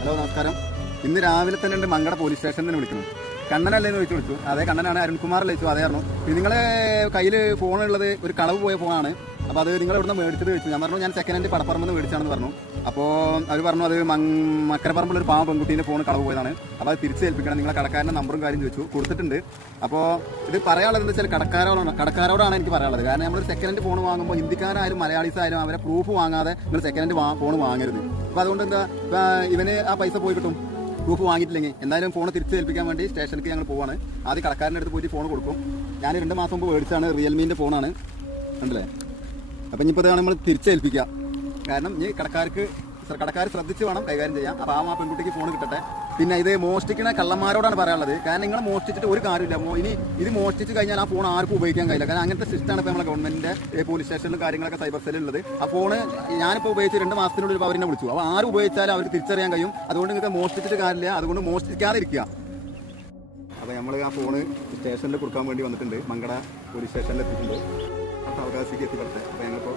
Hello നമസ്കാരം. ഇന്ന് രാവിലെ തന്നെ ഉണ്ട് മങ്കട പോലീസ് സ്റ്റേഷനിൽ നിന്ന് വിളിക്കുന്നത് കണ്ണനല്ലേ എന്ന് ചോദിച്ചു വിളിച്ചു. അതേ കണ്ണനാണ് അരുൺകുമാർ ചോദിച്ചു അതേ പറഞ്ഞു. പിന്നെ നിങ്ങളെ കയ്യിൽ ഫോണുള്ളത് ഒരു കളവ് പോയ ഫോണാണ് അപ്പോൾ അത് നിങ്ങൾ ഇവിടുന്ന് മേടിച്ചത് ചോദിച്ചു ഞാൻ പറഞ്ഞു ഞാൻ സെക്കൻഡ് ഹാൻഡ് പടപ്പറമ്പിൽ നിന്ന് മേടിച്ചാണെന്ന് പറഞ്ഞു. അപ്പോൾ അവർ പറഞ്ഞു അത് മക്കരപ്പറമ്പിലൊരു പാവം പെൺകുട്ടീന്റെ ഫോൺ കളവ് പോയതാണ്. അപ്പോൾ അത് തിരിച്ച് ഏൽപ്പിക്കണം. നിങ്ങളെ കടക്കാരന്റെ നമ്പറും കാര്യം ചോദിച്ചു കൊടുത്തിട്ടുണ്ട്. അപ്പോൾ ഇത് പറയാനുള്ളത് എന്താ വെച്ചാൽ കടക്കാരോടാണ് കടക്കാരോടാണ് എനിക്ക് പറയാനുള്ളത്. കാരണം നമ്മൾ സെക്കൻഡ് ഹാൻഡ് ഫോൺ വാങ്ങുമ്പോൾ ഹിന്ദിക്കാരായാലും മലയാളീസ് ആയാലും അവരെ പ്രൂഫ് വാങ്ങാതെ നിങ്ങൾ സെക്കൻഡ് ഹാൻഡ് ഫോൺ വാങ്ങരുത്. അപ്പോൾ അതുകൊണ്ട് എന്താ ഇവന് ആ പൈസ പോയി കിട്ടും. പ്രൂഫ് വാങ്ങിയിട്ടില്ലെങ്കിൽ. എന്തായാലും ഫോൺ തിരിച്ച് ഏൽപ്പിക്കാൻ വേണ്ടി സ്റ്റേഷനിലേക്ക് ഞങ്ങൾ പോവാണ്. ആദ്യം കടക്കാരന്റെ അടുത്ത് പോയിട്ട് ഫോൺ കൊടുക്കും. ഞാൻ രണ്ട് മാസം മുമ്പ് മേടിച്ചാണ് റിയൽമീന്റെ ഫോണാണ് കണ്ടില്ലേ? അപ്പം ഇനിയിപ്പോൾ ഇതാണ് നമ്മൾ തിരിച്ചേൽപ്പിക്കുക. കാരണം ഈ കടക്കാർക്ക് കടക്കാർ ശ്രദ്ധിച്ച് വേണം കൈകാര്യം ചെയ്യാം അപ്പോൾ ആ പെൺകുട്ടിക്ക് ഫോൺ കിട്ടട്ടെ. പിന്നെ ഇത് മോഷ്ടിക്കുന്ന കള്ളന്മാരോടാണ് പറയാനുള്ളത്. കാരണം നിങ്ങൾ മോഷ്ടിച്ചിട്ട് ഒരു കാര്യമില്ല. ഇനി ഇത് മോഷ്ടിച്ച് കഴിഞ്ഞാൽ ആ ഫോൺ ആർക്കും ഉപയോഗിക്കാൻ കഴിയില്ല. കാരണം അങ്ങനത്തെ സിസ്റ്റമാണ് ഇപ്പോൾ നമ്മളെ ഗവൺമെന്റിന്റെ പോലീസ് സ്റ്റേഷനിലും കാര്യങ്ങളൊക്കെ സൈബർ സെല്ലിൽ ഉള്ളത്. ആ ഫോണ് ഞാനിപ്പോൾ ഉപയോഗിച്ച് രണ്ട് മാസത്തിനുള്ളിൽ അവരെ വിളിച്ചു. അപ്പോൾ ആര് ഉപയോഗിച്ചാലും അവർക്ക് തിരിച്ചറിയാൻ കഴിയും. അതുകൊണ്ട് നിങ്ങൾക്ക് മോഷ്ടിച്ചിട്ട് കാര്യമില്ല. അതുകൊണ്ട് മോഷ്ടിക്കാതിരിക്കുക. അപ്പോൾ നമ്മൾ ആ ഫോണ് സ്റ്റേഷനിൽ കൊടുക്കാൻ വേണ്ടി വന്നിട്ടുണ്ട്. മങ്കട പോലീസ് സ്റ്റേഷനിൽ എത്തിയിട്ടുണ്ട്. അവകാശിക്ക് എത്തിപ്പെടട്ടെ. അപ്പോൾ ഞങ്ങളിപ്പോൾ